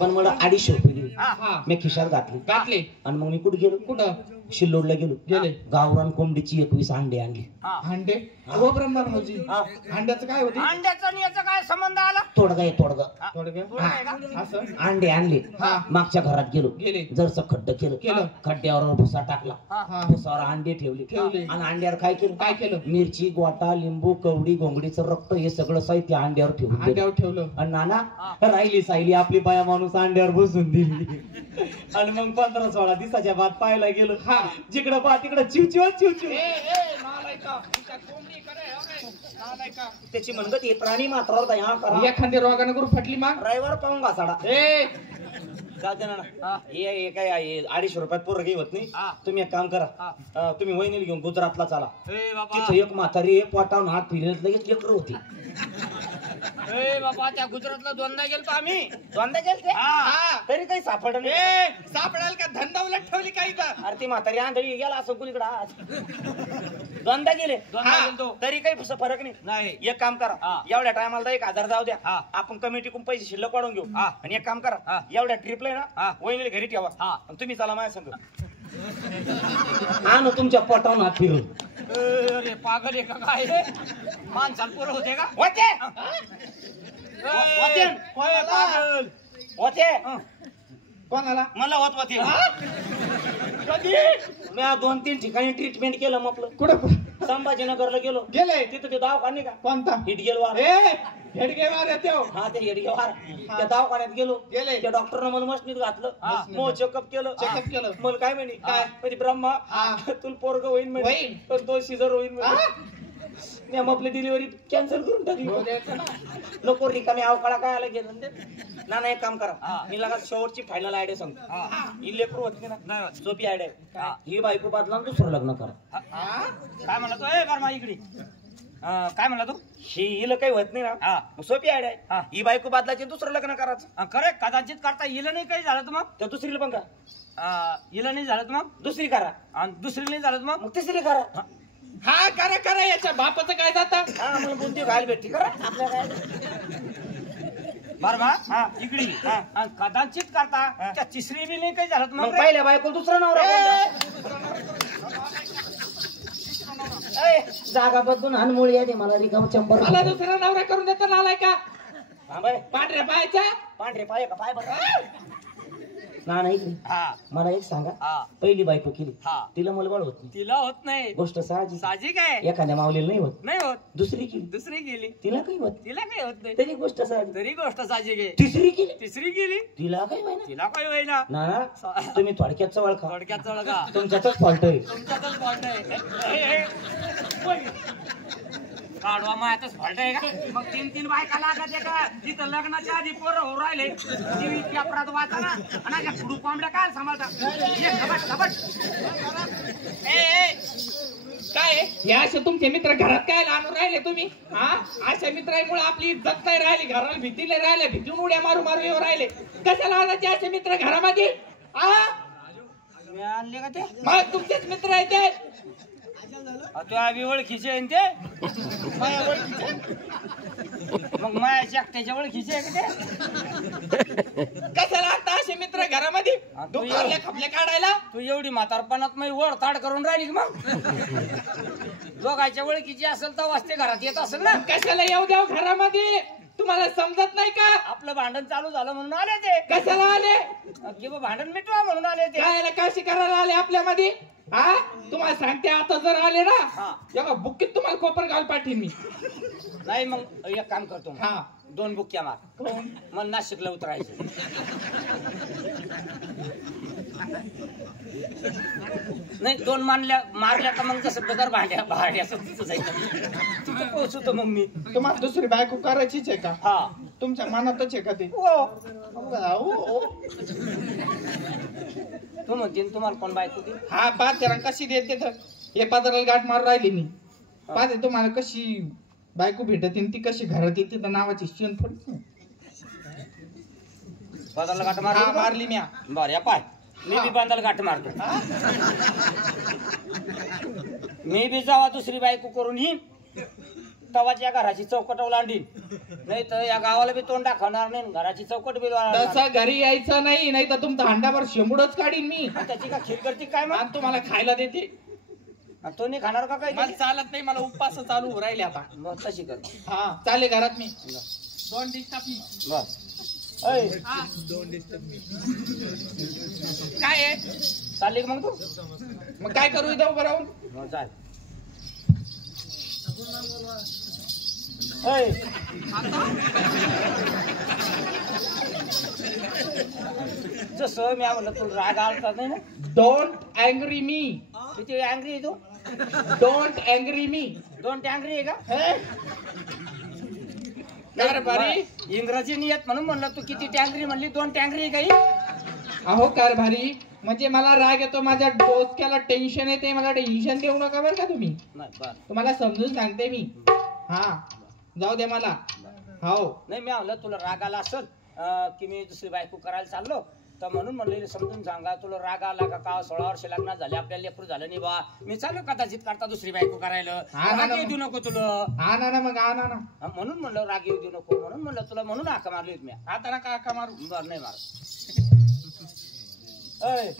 पण मला 250 रुपये दिले. मी खिशात घातले आणि मग मी कुठं शिल्लोडला गेलो. गावरान कोंबडीची 21 अंडे आणली. अंडे हो ब्रह्मन भाऊजी, अंड्याचं काय होते? अंड्याचा आणि याचा काय संबंध आला? तोडगा असं अंडे आणले. मागच्या घरात गेलो, जरस खड्ड केलं, खड्ड्यावर भुसा टाकला, भुसावर अंडे ठेवले आणि अंड्यावर काय केलं? मिरची, गोटा, लिंबू, कवडी, घोंगडीचं रक्त हे सगळं साहित्य अंड्यावर ठेवलं. आणि नाना राहिली सायली आपली बाया माणूस अंड्यावर बसून दिली. आणि मग 15-16 दिवसाच्या बाद पाहायला गेलो, जिकडं पहा तिकडं चिवचिव. त्याची म्हणत हे प्राणी मात्रावर एखादी रोगानं करून फटली मग ड्रायव्हर पाहून घासाडा. काय 250 रुपयात पोरगी होत नाही. तुम्ही एक काम करा, तुम्ही वहिनीला घेऊन गुजरातला चला. तिथं एक म्हातारी पोटावून हात फिरले लगेच लेकर होती. बाबा त्या गुजरातला दोनदा गेलतो आम्ही. तरी काही सापडलं सापडाल का? धंदा उलट ठेवली काही तर. अरे ती म्हातारी आंधळी गेला असं कुणीकडे आज. दोनदा गेले तरी काही फरक नाही. एक काम करा, एवढ्या टायमाला 1000 जाऊ द्या, आपण कमिटीकडून पैसे शिल्लक वाढून घेऊ. आणि एक काम करा, एवढ्या ट्रिपला ना वहिनीला घरी ठेवा, तुम्ही चला माझ्या संग. आणू तुमच्या पोटावून हात फिरून. अरे पागल आहे का काय? माणसाला पोरं होते का? होते कोणाला? मला होते. मी 2-3 ठिकाणी ट्रीटमेंट केलं. मग कुठं? संभाजीनगरला गेले तिथं ते दवाखाने का कोणता? हिटगेलवार. हेडगेवार येते. हा ते हेडगेवार. त्या दवाखान्यात गेलो. त्या डॉक्टरनं मला मशनीत घातलं, मग चेकअप केलं. मला काय म्हणे, काय ब्रह्मा तुला पोरग होईन म्हणे, पण तो सिझर होईन म्हणे. मी आपली डिलिव्हरी कॅन्सल करून टाकली. नको रिकामी अवकाळा काय आला गेलं. ना एक काम करा, मी लगा शेवटची फायनल आयडिया सांगतो. ही लेकरू होती ना, सोपी आयडिया. ही बायको बदला दुसरं लग्न करा. काय म्हणला तो? बरमा इकडे काय म्हणला तू? हिला काही होत नाही ना, सोपी आयडिया. ही बायको बदलाची दुसरं लग्न करायचं. खरे कदाचित करता हिला नाही काही झालं तर मग तर दुसरीला पण करा. हिला नाही झालं तर मग दुसरी करा. आणि दुसरी नाही झालं मग तिसरी करा. हा करा याच्या बापाचं काय जाता? मला बुद्धी घायला भेटती करा आपल्या काय. बरं हा इकडे कदाचित करता त्या तिसरी बी नाही काही झालं मग पहिल्या बायको दुसरा नवरा. जागा बदलून अनमोळी आहे मला रिकाम चंबर. मला दुसरा नवरा करून देता नालाय का? पांढऱ्या पायाचा. पांढरे पाय का? पाय बघा ना. नाही मला एक सांगा, पहिली बायको केली तिला मुलबाळ होत नाही? तिला होत नाही. गोष्ट साहजिक आहे. एखाद्या मावलेला नाही होत. दुसरी गेली तिला काही होत नाही. तरी गोष्ट साहजिक आहे. तिसरी गेली तिला काही होईना. ना तुम्ही थोडक्यात चवळ का तुमच्यातच फॉल्ट आहे. काढवा मायातच फॉल्ट आहे का? मग 3 बायका लागत आहे का? तिथं लग्नाच्या आधी पोरं हो राहिले, टीव्ही पेपरात वाचा ना, फुडू कोंबड्या काय सांभाळता? काय हे असे तुमचे मित्र घरात काय आणून राहिले तुम्ही? अशा मित्रांमुळे आपली इज्जत नाही राहिली, घराला भीती नाही राहिल्या, भीतीहून उड्या मारू येऊ राहिले. कशाला आणायचे असे मित्र घरामध्ये? आणले का ते? मग तुमचेच मित्र आहेत ते. आम्ही ओळखीचे आहे ते. मग माझ्या एकट्याच्या ओळखीचे आहे का ते? कशाला आता असे मित्र घरामध्ये खपले काढायला? तू एवढी म्हातारपणात मी ओढ ताड करून राहिली मग. दोघांच्या ओळखीची असेल तर वाजते घरात येत असेल ना. कशाला येऊ द्याव घरामध्ये? तुम्हाला समजत नाही का? आपलं भांडण चालू झालं म्हणून आले ते. कशाला आले? किंवा भांडण मिटवा म्हणून आले ते. काय काशी करायला आले आपल्यामध्ये? तुम्हाला सांगते, आता जर आले ना तेव्हा बुक्कीत तुम्हाला कोपर घाल पाठीन मी. नाही मग एक काम करतो, 2 बुक्क्या मार. मग नाशिकला उतरायचं. नाही 2 मारल्या का मग कसं बदर भाड्याचं तिथं जायचं. तिथं पोहोचतो मग मी. तुम्हाला दुसरी बायको करायचीच आहे का? तुमच्या मनातच आहे का ते? तू म्हणते तुम्हाला कोण बायको ती? पाच कशी देते तर हे पादराला गाठ मारून राहिली मी. पाहते तुम्हाला कशी बायको भेटते, ती कशी घरात येते तर नावाची शेण पडते. पादराला गाठ मारली मी. बरं या पाय, मी बी बांधाला गाठ मारतो. मी बी जावा दुसरी बायको करून येईन तवाच या घराची चौकट ओलांडीन, नाही तर या गावाला बी तोंड दाखवणार नाही, घराची चौकट बी तसं घरी यायचं नाही, नाही तर तुमचा हांडाभर शेंबूडच काढीन मी. त्याची का खीर करते काय मग? आणि तुम्हाला खायला देते. तो नाही खाणार का मला काही? चालत नाही, मला उपवास चालू हो राहिले आता. मग तशी कर. हा चाले घरात मी 2 डिस्टर्ब मी. बस ऐ, काय आहे चालली का मग तू? मग काय करू इथं उभं राहून? मग चाल. ऐ, जसं मी म्हणलं तुला राग आलता नाही ना? डोंट अँग्री मी. किती अँग्री आहे तू? डोंट अँग्री मी. दोन अँग्री आहे का? कारभारी. इंग्रजी नाही येत म्हणून म्हणलं तू किती टँगरी म्हणली, 2 टँगरी आहे काही? अहो कारभारी, म्हणजे मला राग येतो, माझ्या डोसक्याला टेन्शन येते, मला टेन्शन देऊ नका बरं का तुम्ही. नाही बर. तुम्हाला समजून सांगते मी. हा जाऊ दे मला. हो नाही मी म्हणलं तुला राग आला असेल की मी दुसरी बायको करायला चाललो, तर म्हणून म्हणलेलं समजून सांगा. तुला राग आला का 16 वर्ष लग्न झाले, आपल्याला लेकरू झालं नाही बा, मी चालू कदाचित करता दुसरी बायको करायला, राग येऊ देऊ नको तुला. आणा ना मग आणा ना. म्हणून म्हणलं राग येऊ देऊ नको, म्हणून म्हणलं तुला, म्हणून हाका मारली होती मी. आता ना का मारू. बर नाही मार. ऐ,